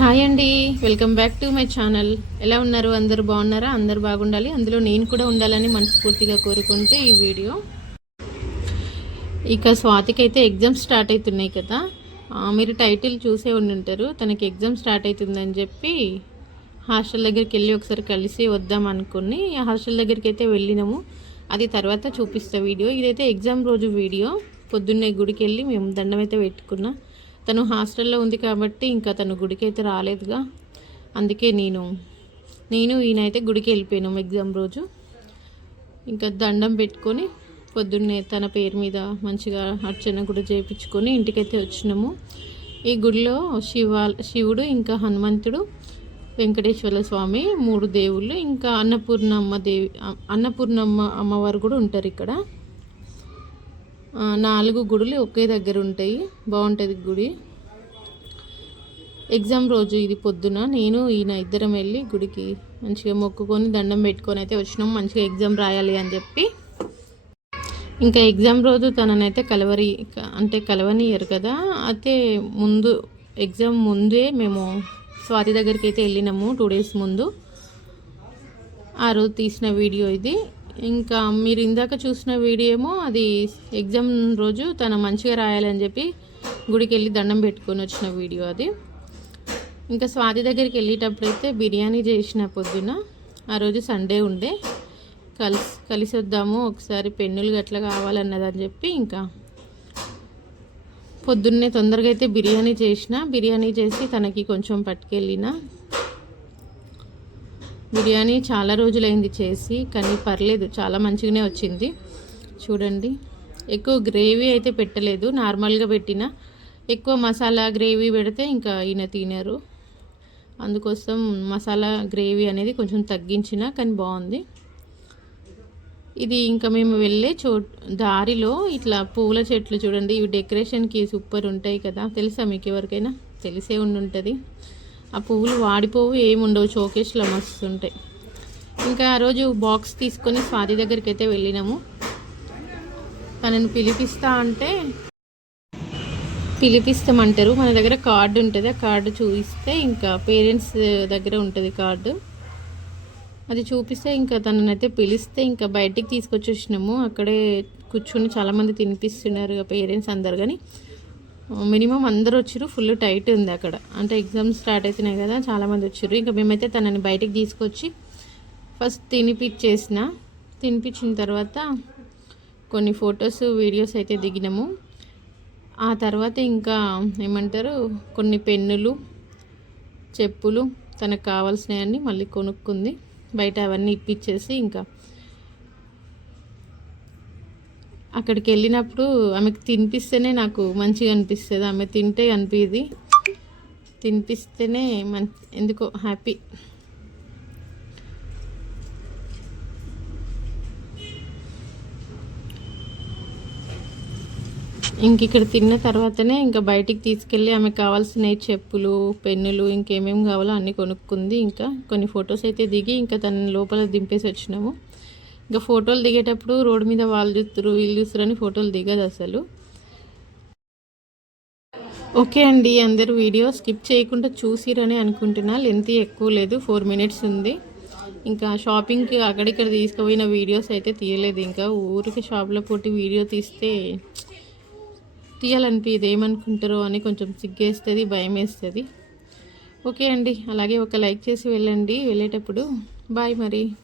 Hi అండి, welcome back to my channel. ఎలా ఉన్నారు? అందరూ బాగున్నారా? అందరూ బాగుండాలి, అందులో నేను కూడా ఉండాలని మనస్ఫూర్తిగా కోరుకుంటూ ఈ వీడియో. ఇక స్వాతికి అయితే ఎగ్జామ్స్ స్టార్ట్ అవుతున్నాయి కదా, మీరు టైటిల్ చూసే ఉండుంటారు. తనకి ఎగ్జామ్ స్టార్ట్ అవుతుందని చెప్పి హాస్టల్ దగ్గరికి వెళ్ళి ఒకసారి కలిసి వద్దాం అనుకుని హాస్టల్ దగ్గరికి అయితే వెళ్ళినాము. అది తర్వాత చూపిస్తా వీడియో. ఇదైతే ఎగ్జామ్ రోజు వీడియో. పొద్దున్నే గుడికి వెళ్ళి మేము దండం అయితే పెట్టుకున్నాం. తను హాస్టల్లో ఉంది కాబట్టి ఇంకా తను గుడికి అయితే రాలేదుగా, అందుకే నేను ఈయన అయితే గుడికి వెళ్ళిపోయినాము ఎగ్జామ్ రోజు. ఇంకా దండం పెట్టుకొని పొద్దున్నే తన పేరు మీద మంచిగా అర్చన కూడా చేయించుకొని ఇంటికైతే వచ్చినాము. ఈ గుడిలో శివుడు, ఇంకా హనుమంతుడు, వెంకటేశ్వర స్వామి, 3 దేవుళ్ళు, ఇంకా అన్నపూర్ణమ్మ అమ్మవారు కూడా ఉంటారు ఇక్కడ. 4 గుడులు ఒకే దగ్గర ఉంటాయి. బాగుంటుంది గుడి. ఎగ్జామ్ రోజు ఇది పొద్దున నేను ఈయన ఇద్దరం వెళ్ళి గుడికి మంచిగా మొక్కుకొని దండం పెట్టుకొని అయితే వచ్చినాం, మంచిగా ఎగ్జామ్ రాయాలి అని చెప్పి. ఇంకా ఎగ్జామ్ రోజు తననైతే కలవనియరు కదా, అయితే ఎగ్జామ్ ముందే మేము స్వాతి దగ్గరికి అయితే వెళ్ళినాము 2 days ముందు. ఆ రోజు తీసిన వీడియో ఇది. ఇంకా మీరు ఇందాక చూసిన వీడియో ఏమో అది ఎగ్జామ్ రోజు తను మంచిగా రాయాలని చెప్పి గుడికి వెళ్ళి దండం పెట్టుకొని వచ్చిన వీడియో అది. ఇంకా స్వాతి దగ్గరికి వెళ్ళేటప్పుడు అయితే బిర్యానీ చేసిన పొద్దున. ఆ రోజు సండే ఉండే, కలిసి వద్దాము ఒకసారి, పెన్నులు గట్లా కావాలన్నదని చెప్పి ఇంకా పొద్దున్నే తొందరగా అయితే బిర్యానీ చేసి తనకి కొంచెం పట్టుకెళ్ళిన. బిర్యానీ చాలా రోజులైంది చేసి, కానీ పర్లేదు, చాలా మంచిగానే వచ్చింది. చూడండి, ఎక్కువ గ్రేవీ అయితే పెట్టలేదు, నార్మల్గా పెట్టిన. ఎక్కువ మసాలా గ్రేవీ పెడితే ఇంకా ఈయన తినరు, అందుకోసం మసాలా గ్రేవీ అనేది కొంచెం తగ్గించిన, కానీ బాగుంది. ఇది ఇంకా మేము వెళ్ళే దారిలో ఇట్లా పూల చెట్లు చూడండి, ఇవి డెకరేషన్కి సూపర్ ఉంటాయి కదా, తెలుసా మీకు? ఎవరికైనా తెలిసే ఉండుంటుంది. ఆ పువ్వులు వాడిపోవు, ఏముండవు, షోకేస్లో మస్తు ఉంటాయి. ఇంకా ఆ రోజు బాక్స్ తీసుకొని స్వాతి దగ్గరికి అయితే వెళ్ళినాము. తనని పిలిపిస్తామంటారు. మన దగ్గర కార్డు ఉంటుంది, ఆ కార్డు చూపిస్తే ఇంకా పేరెంట్స్ దగ్గర ఉంటుంది కార్డు, అది చూపిస్తే ఇంకా తననైతే పిలిస్తే ఇంకా బయటికి తీసుకొచ్చేసినాము. అక్కడే కూర్చొని చాలామంది తినిపిస్తున్నారు పేరెంట్స్ అందరు, కానీ మినిమం అందరు వచ్చారు. ఫుల్ టైట్ ఉంది అక్కడ, అంటే ఎగ్జామ్స్ స్టార్ట్ అవుతున్నాయి కదా, చాలామంది వచ్చారు. ఇంకా మేమైతే తనని బయటికి తీసుకొచ్చి ఫస్ట్ తినిపించిన తర్వాత కొన్ని ఫొటోస్ వీడియోస్ అయితే దిగినాము. ఆ తర్వాత ఇంకా కొన్ని పెన్నులు, చెప్పులు, తనకు కావాల్సినవన్నీ మళ్ళీ కొనుక్కుంది బయట. అవన్నీ ఇప్పించేసి ఇంకా అక్కడికి వెళ్ళినప్పుడు ఆమెకు తినిపిస్తేనే నాకు మంచిగా అనిపిస్తుంది. ఆమె తింటే అనిపిది, తినిపిస్తేనే ఎందుకో హ్యాపీ. ఇంక ఇక్కడ తిన్న తర్వాతనే ఇంకా బయటికి తీసుకెళ్ళి ఆమెకు కావాల్సిన చెప్పులు, పెన్నులు, ఇంకేమేమి కావాలో అన్నీ కొనుక్కుంది. ఇంకా కొన్ని ఫొటోస్ అయితే దిగి ఇంకా తన లోపల దింపేసి వచ్చినాము. ఇంకా ఫోటోలు దిగేటప్పుడు రోడ్డు మీద వాళ్ళు చూస్తారు వీళ్ళు చూస్తారని ఫోటోలు దిగదు అసలు. ఓకే అండి, అందరూ వీడియో స్కిప్ చేయకుండా చూసిరని అనుకుంటున్నా. లెంత్ ఎక్కువ లేదు, 4 minutes ఉంది. ఇంకా షాపింగ్కి అక్కడిక్కడ తీసుకుపోయిన వీడియోస్ అయితే తీయలేదు. ఇంకా ఊరికి షాప్లో పోటీ వీడియో తీయాలనిపించదు, ఏమనుకుంటారో అని కొంచెం సిగ్గేస్తుంది, భయం వేస్తుంది. ఓకే అండి, అలాగే ఒక లైక్ చేసి వెళ్ళండి వెళ్ళేటప్పుడు. బాయ్ మరి.